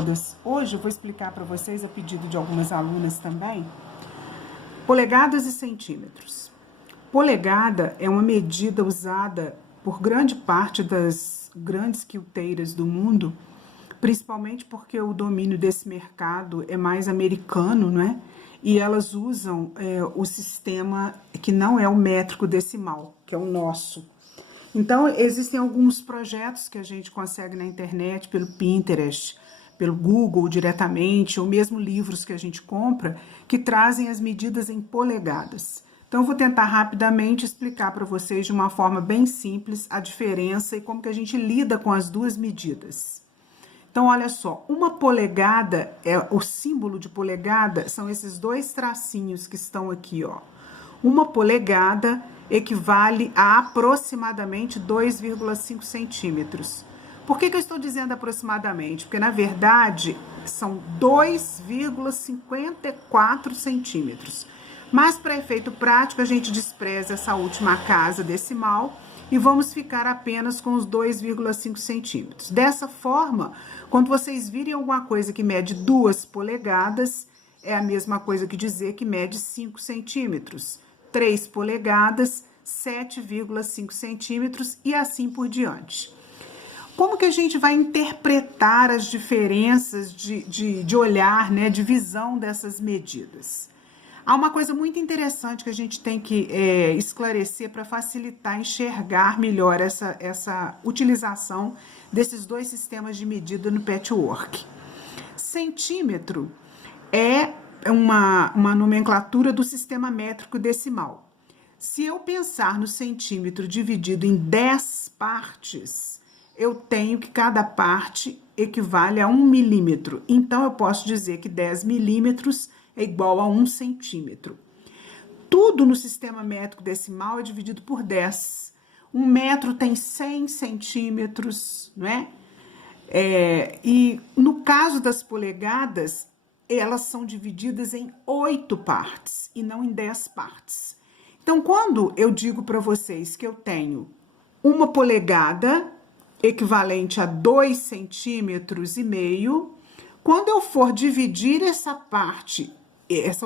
todos! Hoje eu vou explicar para vocês, a pedido de algumas alunas também, polegadas e centímetros. Polegada é uma medida usada por grande parte das grandes quilteiras do mundo, principalmente porque o domínio desse mercado é mais americano, não é? E elas usam o sistema que não é o métrico decimal, que é o nosso. Então, existem alguns projetos que a gente consegue na internet, pelo Pinterest, pelo Google diretamente, ou mesmo livros que a gente compra, que trazem as medidas em polegadas. Então, eu vou tentar rapidamente explicar para vocês de uma forma bem simples a diferença e como que a gente lida com as duas medidas. Então, olha só, uma polegada, o símbolo de polegada são esses dois tracinhos que estão aqui, ó. Uma polegada equivale a aproximadamente 2,5 centímetros. Por que eu estou dizendo aproximadamente? Porque, na verdade, são 2,54 centímetros. Mas, para efeito prático, a gente despreza essa última casa decimal e vamos ficar apenas com os 2,5 centímetros. Dessa forma, quando vocês virem alguma coisa que mede 2 polegadas, é a mesma coisa que dizer que mede 5 centímetros. 3 polegadas, 7,5 centímetros e assim por diante. Como que a gente vai interpretar as diferenças de olhar, né, de visão dessas medidas? Há uma coisa muito interessante que a gente tem que esclarecer para facilitar enxergar melhor essa utilização desses dois sistemas de medida no patchwork. Centímetro é uma nomenclatura do sistema métrico decimal. Se eu pensar no centímetro dividido em 10 partes, eu tenho que cada parte equivale a 1 milímetro. Então, eu posso dizer que 10 milímetros é igual a 1 centímetro. Tudo no sistema métrico decimal é dividido por 10. 1 metro tem 100 centímetros, não é? E no caso das polegadas, elas são divididas em 8 partes e não em 10 partes. Então, quando eu digo para vocês que eu tenho uma polegada equivalente a 2,5 centímetros, quando eu for dividir essa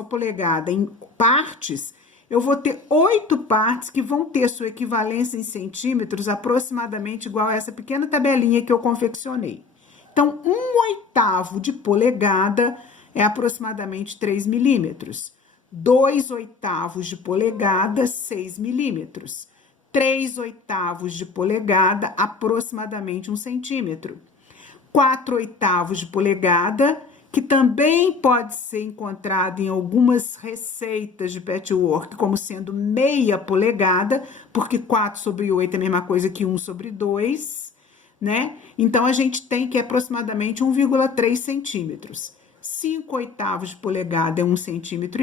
polegada em partes, eu vou ter 8 partes que vão ter sua equivalência em centímetros aproximadamente igual a essa pequena tabelinha que eu confeccionei. Então, 1/8 de polegada é aproximadamente 3 milímetros. 2/8 de polegada, 6 milímetros. 3/8 de polegada, aproximadamente 1 centímetro. 4/8 de polegada, que também pode ser encontrado em algumas receitas de patchwork como sendo meia polegada, porque 4/8 é a mesma coisa que 1/2, né? Então, a gente tem que aproximadamente 1,3 centímetros. 5/8 de polegada é 1,5 centímetro.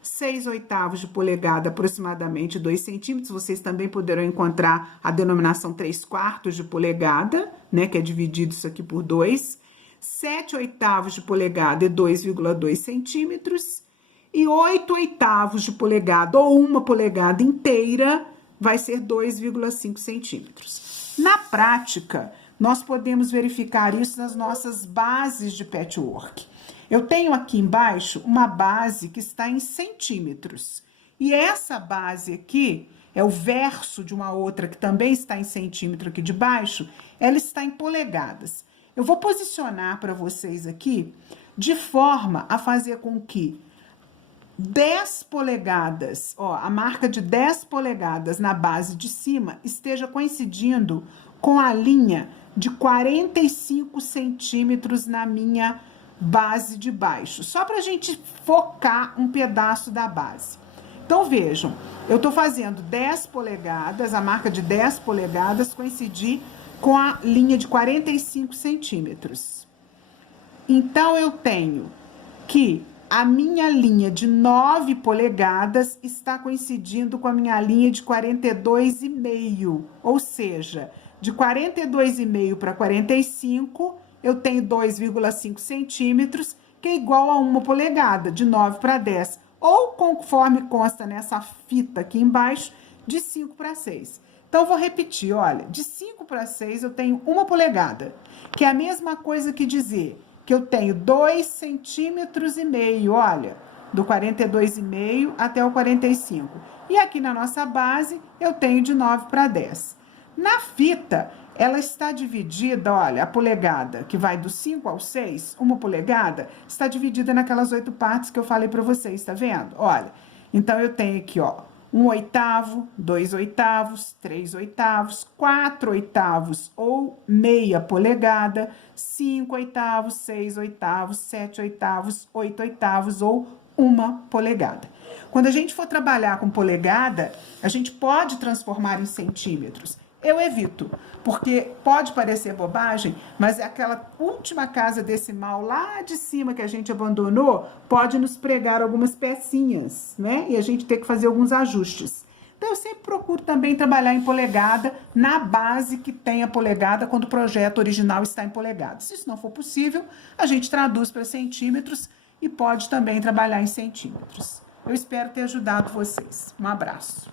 6/8 de polegada, aproximadamente 2 centímetros. Vocês também poderão encontrar a denominação 3/4 de polegada, né? Que é dividido isso aqui por 2. 7/8 de polegada é 2,2 centímetros. E 8/8 de polegada, ou uma polegada inteira, vai ser 2,5 centímetros. Na prática, nós podemos verificar isso nas nossas bases de patchwork. Eu tenho aqui embaixo uma base que está em centímetros. E essa base aqui é o verso de uma outra que também está em centímetro aqui de baixo, ela está em polegadas. Eu vou posicionar para vocês aqui de forma a fazer com que 10 polegadas, ó, a marca de 10 polegadas na base de cima esteja coincidindo com a linha de 45 centímetros na minha base de baixo, só para a gente focar um pedaço da base. Então, vejam, eu tô fazendo 10 polegadas, a marca de 10 polegadas coincidir com a linha de 45 centímetros. Então, eu tenho que a minha linha de 9 polegadas está coincidindo com a minha linha de 42,5, ou seja, de 42,5 para 45, eu tenho 2,5 centímetros, que é igual a 1 polegada, de 9 para 10. Ou, conforme consta nessa fita aqui embaixo, de 5 para 6. Então, eu vou repetir, olha, de 5 para 6 eu tenho 1 polegada, que é a mesma coisa que dizer que que eu tenho 2,5 centímetros, olha, do 42,5 até o 45. E aqui na nossa base, eu tenho de 9 para 10. Na fita, ela está dividida, olha, a polegada, que vai do 5 ao 6, uma polegada, está dividida naquelas 8 partes que eu falei para vocês, tá vendo? Olha, então eu tenho aqui, ó, 1/8, 2/8, 3/8, 4/8 ou meia polegada, 5/8, 6/8, 7/8, 8/8 ou uma polegada. Quando a gente for trabalhar com polegada, a gente pode transformar em centímetros. Eu evito, porque pode parecer bobagem, mas aquela última casa decimal lá de cima que a gente abandonou pode nos pregar algumas pecinhas, né? E a gente tem que fazer alguns ajustes. Então, eu sempre procuro também trabalhar em polegada na base que tem a polegada quando o projeto original está em polegadas. Se isso não for possível, a gente traduz para centímetros e pode também trabalhar em centímetros. Eu espero ter ajudado vocês. Um abraço.